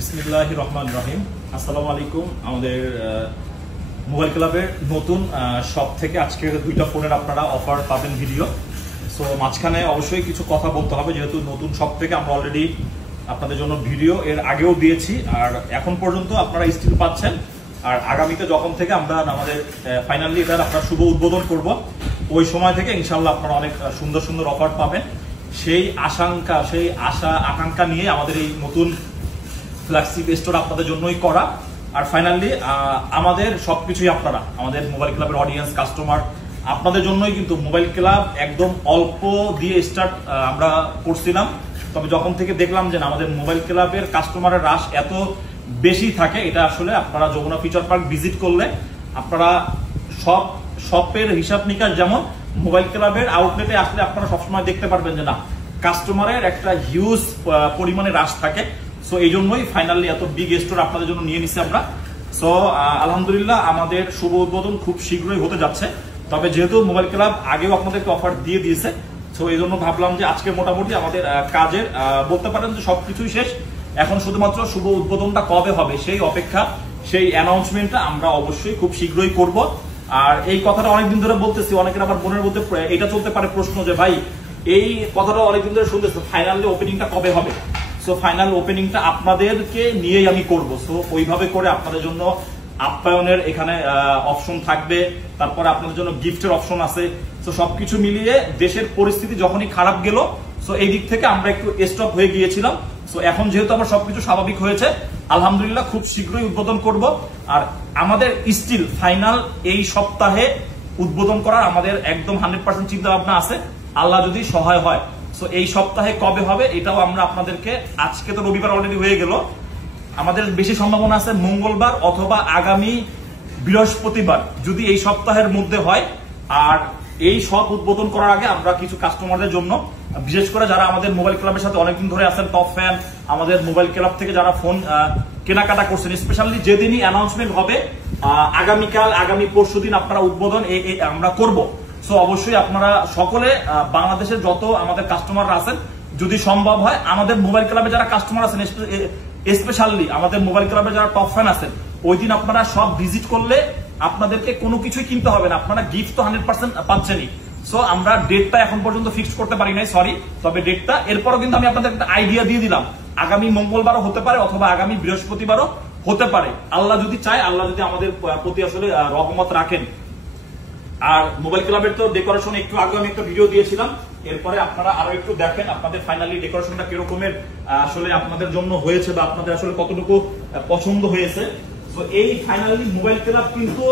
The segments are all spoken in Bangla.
বিসমিল্লাহির রহমানির রহিম। আসসালামু আলাইকুম। আমাদের মোবাইল ক্লাবের নতুন শপ থেকে আজকের দুইটা ফোনের আপনারা অফার পাবেন ভিডিও। সো মাঝখানে অবশ্যই কিছু কথা বলতে হবে, যেহেতু নতুন শপ থেকে আমরা অলরেডি আপনাদের জন্য ভিডিও এর আগেও দিয়েছি, আর এখন পর্যন্ত আপনারা স্টিল পাচ্ছেন। আর আগামীতে যখন থেকে আমরা আমাদের ফাইনালি এটার আপনার শুভ উদ্বোধন করব, ওই সময় থেকে ইনশাল্লাহ আপনারা অনেক সুন্দর সুন্দর অফার পাবেন। সেই আশা আকাঙ্ক্ষা নিয়ে আমাদের এই নতুন ফ্ল্যাগশিপ স্টোর আপনাদের জন্যই করা। আর ফাইনালি আমাদের সবকিছুই আপনারা, আমাদের মোবাইল ক্লাবের অডিয়েন্স, কাস্টমার, আপনাদের জন্যই কিন্তু মোবাইল ক্লাব একদম অল্প দিয়ে স্টার্ট আমরা করছিলাম। তবে যখন থেকে দেখলাম যে আমাদের মোবাইল ক্লাবের কাস্টমারের রাশ এত বেশি থাকে, এটা আসলে আপনারা যমুনা ফিচার পার্ক ভিজিট করলে আপনারা সব শপের হিসাব নিকাশ, যেমন মোবাইল ক্লাবের আউটলেটে আসলে আপনারা সবসময় দেখতে পারবেন যে না, কাস্টমারের একটা হিউজ পরিমাণে রাশ থাকে। সো এই জন্যই ফাইনালি এত বিগ স্টোর আপনাদের জন্য নিয়ে নিছি আমরা। সো আলহামদুলিল্লাহ আমাদের শুভ উদ্বোধন খুব শীঘ্রই হতে যাচ্ছে। তবে যেহেতু মোবাইল ক্লাব আগেও আপনাদেরকে অফার দিয়ে দিয়েছে, সো এই জন্য ভাবলাম যে আজকে মোটামুটি আমাদের কাজের বলতে পারেন যে সবকিছুই শেষ। এখন শুধুমাত্র শুভ উদ্বোধনটা কবে হবে সেই অপেক্ষা, সেই অ্যানাউন্সমেন্টটা আমরা অবশ্যই খুব শীঘ্রই করব। আর এই কথাটা অনেকদিন ধরে বলতেছি, অনেকের আমার মনের মধ্যে এটা চলতে পারে প্রশ্ন যে ভাই এই কথাটা অনেকদিন ধরে শুনতেছে, ফাইনালি ওপেনিংটা কবে হবে? সো ফাইনাল ওপেনিংটা আপনাদেরকে নিয়েই আমি করব। সো ওইভাবে করে আপনাদের জন্য আপ্যায়নের এখানে অপশন থাকবে, তারপরে আপনাদের জন্য গিফটের অপশন আছে। সো সবকিছু মিলিয়ে দেশের পরিস্থিতি যখনই খারাপ গেল, সো এই দিক থেকে আমরা একটু স্টপ হয়ে গিয়েছিলাম। সো এখন যেহেতু আমার সবকিছু স্বাভাবিক হয়েছে, আলহামদুলিল্লাহ খুব শীঘ্রই উদ্বোধন করব। আর আমাদের স্টিল ফাইনাল এই সপ্তাহে উদ্বোধন করার আমাদের একদম 100% চিন্তা ভাবনা আছে, আল্লাহ যদি সহায় হয়। সো এই সপ্তাহে কবে হবে এটাও আমরা আপনাদেরকে, আজকে তো রবিবার অলরেডি হয়ে গেল, আমাদের বেশি সম্ভাবনা আছে মঙ্গলবার অথবা আগামী বৃহস্পতিবার যদি এই সপ্তাহের মধ্যে হয়। আর এই সব উদ্বোধন করার আগে আমরা কিছু কাস্টমারদের জন্য, বিশেষ করে যারা আমাদের মোবাইল ক্লাবের সাথে অনেকদিন ধরে আছেন, টপ ফ্যান, আমাদের মোবাইল ক্লাব থেকে যারা ফোন কেনাকাটা করছেন, স্পেশালি যেদিনই অ্যানাউন্সমেন্ট হবে আগামীকাল, আগামী পরশুদিন আপনারা উদ্বোধন আমরা করব। সো অবশ্যই আপনারা সকলে বাংলাদেশের যত আমাদের কাস্টমাররা আছেন, যদি সম্ভব হয় আমাদের মোবাইল ক্লাবে যারা কাস্টমার আছেন, স্পেশালি আমাদের মোবাইল ক্লাবে যারা টপ ফ্যান আছেন, ওই দিন আপনারা সব ভিজিট করলে আপনাদেরকে কোনো কিছুই কিনতে হবে না, আপনারা গিফট তো 100% পাচ্ছেনই। সো আমরা ডেটটা এখন পর্যন্ত ফিক্সড করতে পারি নাই, সরি। তবে ডেটটা এরপরও কিন্তু আমি আপনাদের একটা আইডিয়া দিয়ে দিলাম, আগামী মঙ্গলবারও হতে পারে অথবা আগামী বৃহস্পতিবারও হতে পারে, আল্লাহ যদি চায়, আল্লাহ যদি আমাদের প্রতি আসলে রহমত রাখেন। আর মোবাইল ক্লাবের তো ডেকোরেশন একটু আগে আমি একটা ভিডিও দিয়েছিলাম, এরপরে আপনারা আরো একটু দেখেন আপনাদের ফাইনালি ডেকোরেশনটা কিরকমের আসলে আপনাদের জন্য হয়েছে বা আপনাদের আসলে কতটুকু পছন্দ হয়েছে। তো এই ফাইনালি মোবাইল ক্লাব কিন্তু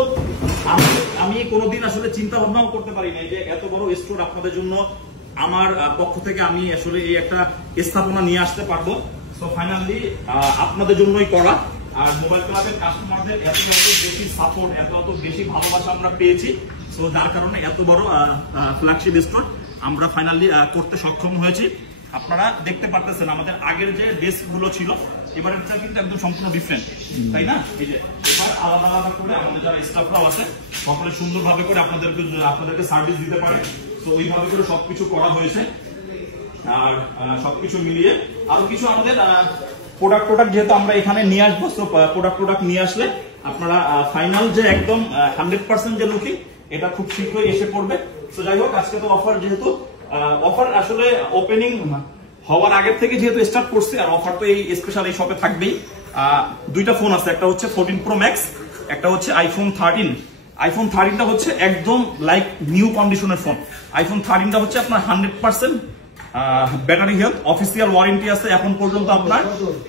আমি কোনোদিন আসলে চিন্তা ভাবনাও করতে পারি না যে এত বড় স্টোর আপনাদের জন্য আমার পক্ষ থেকে আমি আসলে এই একটা স্থাপনা নিয়ে আসতে পারবো। তো ফাইনালি আপনাদের জন্যই করা। আর মোবাইল ক্লাবের কাস্টমারদের এত বেশি সাপোর্ট, এত বেশি ভালোবাসা আমরা পেয়েছি, তো যার কারণে এত বড় ফ্ল্যাগশিপ স্টোর আমরা ফাইনালি করতে সক্ষম হয়েছি। আপনারা দেখতে পারতেছেন আমাদের আগের যে ডেস্ক গুলো ছিল, এবার এটা কিন্তু একদম সম্পূর্ণ ডিফারেন্ট, তাই না? এই যে এবার আলাদা আলাদা করে আমাদের যারা স্টাফরাও আছে সকলে সুন্দরভাবে করে আপনাদেরকে সার্ভিস দিতে পারে। তো ওইভাবে করে সবকিছু করা হয়েছে। আর সবকিছু মিলিয়ে আরো কিছু আমাদের প্রোডাক্ট যেহেতু আমরা এখানে নিয়ে আসবো, তো প্রোডাক্ট নিয়ে আসলে আপনারা ফাইনাল যে একদম 100% যে লুকিং, এটা খুব শীঘ্রই এসে পড়বে। তো যাই হোক, আজকে তো অফার, যেহেতু অফার আসলে ওপেনিং হওয়ার আগের থেকে যেহেতু স্টার্ট করছে, আর অফার তো এই স্পেশাল এই শপে থাকবেই। দুইটা ফোন আছে, একটা হচ্ছে 14 Pro Max, একটা হচ্ছে আইফোন 13। আইফোন 13টা হচ্ছে একদম লাইক নিউ কন্ডিশনের ফোন। আইফোন 13টা হচ্ছে আপনার 100% ব্যাটারি হেলথ, অফিসিয়াল ওয়ারেন্টি আছে এখন পর্যন্ত আপনার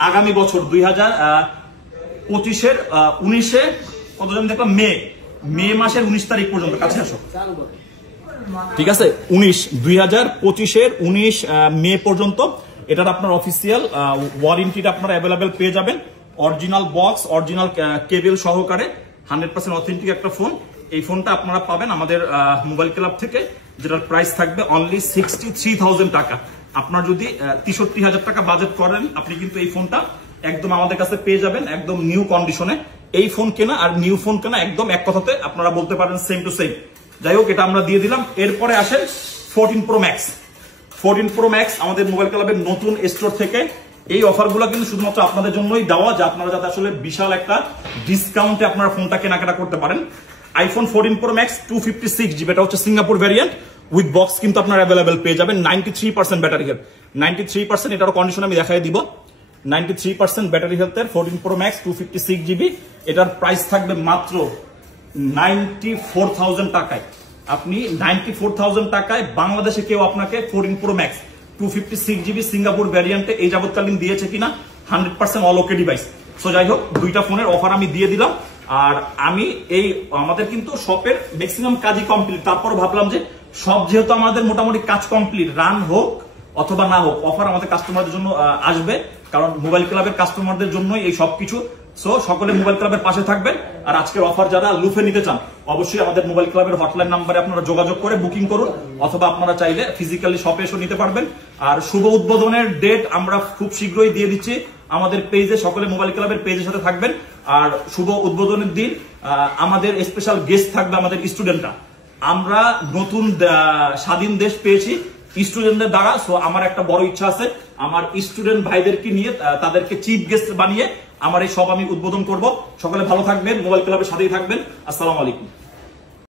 আগামী বছর 2025-এর 19-এ কত জন দেখলাম, মে মাসের 19 তারিখ পর্যন্ত। কাছে আসো, ঠিক আছে, 2025-এর 19 মে পর্যন্ত এটার আপনার অফিসিয়াল ওয়ারেন্টিটা আপনারা অ্যাভেলেবেল পেয়ে যাবেন। অরিজিনাল বক্স, অরিজিনাল কেবল সহকারে 100% অথেন্টিক একটা ফোন। এই ফোনটা আপনারা পাবেন আমাদের মোবাইল ক্লাব থেকে, যেটার প্রাইস থাকবে অনলি 63,000 টাকা। আপনার যদি 63,000 টাকা বাজেট করেন, আপনি কিন্তু এই ফোনটা একদম আমাদের কাছে পেয়ে যাবেন একদম নিউ কন্ডিশনে। এই ফোন কেনা আর নিউ ফোন কেনা একদম এক কথাতে আপনারা বলতে পারেন সেম টু সেম। যাই হোক, এটা আমরা দিয়ে দিলাম। এরপরে আসেন 14 Pro Max। 14 Pro Max আমাদের মোবাইল ক্লাবের নতুন স্টোর থেকে এই অফারগুলো কিন্তু শুধুমাত্র আপনাদের জন্যই দেওয়া, যে আপনারা যাতে আসলে বিশাল একটা ডিসকাউন্টে আপনারা ফোনটা কেনাকাটা করতে পারেন। আইফোন 14 Pro Max 256 GB, এটা হচ্ছে সিঙ্গাপুর ভ্যারিয়েন্ট, উইথ বক্স কিন্তু আপনারা অ্যাভেলেবেল পেয়ে যাবেন। 93% ব্যাটারি হেলথ, 93%, এটারও কন্ডিশন আমি দেখাই দিব। 93% ব্যাটারি হেলথের 14 Pro Max 256 GB, এটার প্রাইস থাকবে মাত্র 94,000 টাকায়। আপনি 94,000 টাকায় বাংলাদেশে কেউ আপনাকে 14 Pro Max 256 GB সিঙ্গাপুর ভ্যারিয়েন্টে এই যাবৎকালীন দিয়েছে কিনা? 100% অল ওকে ডিভাইস। সো যাই হোক, দুইটা ফোনের অফার আমি দিয়ে দিলাম। আর আমি এই আমাদের কিন্তু শপের ম্যাক্সিমাম কাজই কমপ্লিট, তারপর ভাবলাম যে সব যেহেতু আমাদের মোটামুটি কাজ কমপ্লিট, রান হোক অথবা না হোক, অফার আমাদের কাস্টমারদের জন্য আসবে, কারণ মোবাইল ক্লাবের কাস্টমারদের জন্যই এই সবকিছু। সো সকলে মোবাইল ক্লাবের পাশে থাকবেন। আর আজকের অফার যারা লুফে নিতে চান, অবশ্যই আমাদের মোবাইল ক্লাবের হটলাইন নাম্বারে আপনারা যোগাযোগ করে বুকিং করুন, অথবা আপনারা চাইলে ফিজিক্যালি শপে এসে নিতে পারবেন। আর শুভ উদ্বোধনের ডেট আমরা খুব শীঘ্রই দিয়ে দিচ্ছি আমাদের পেজে, সকলে মোবাইল ক্লাবের পেজের সাথে থাকবেন। আর শুভ উদ্বোধনের দিন আমাদের স্পেশাল গেস্ট থাকবে আমাদের স্টুডেন্টরা। আমরা নতুন স্বাধীন দেশ পেয়েছি স্টুডেন্টদের দ্বারা। সো আমার একটা বড় ইচ্ছা আছে, আমার স্টুডেন্ট ভাইদেরকে নিয়ে তাদেরকে চিফ গেস্ট বানিয়ে আমার এই সব আমি উদ্বোধন করব। সকলে ভালো থাকবেন, মোবাইল ক্লাবের সাথেই থাকবেন। আসসালামু আলাইকুম।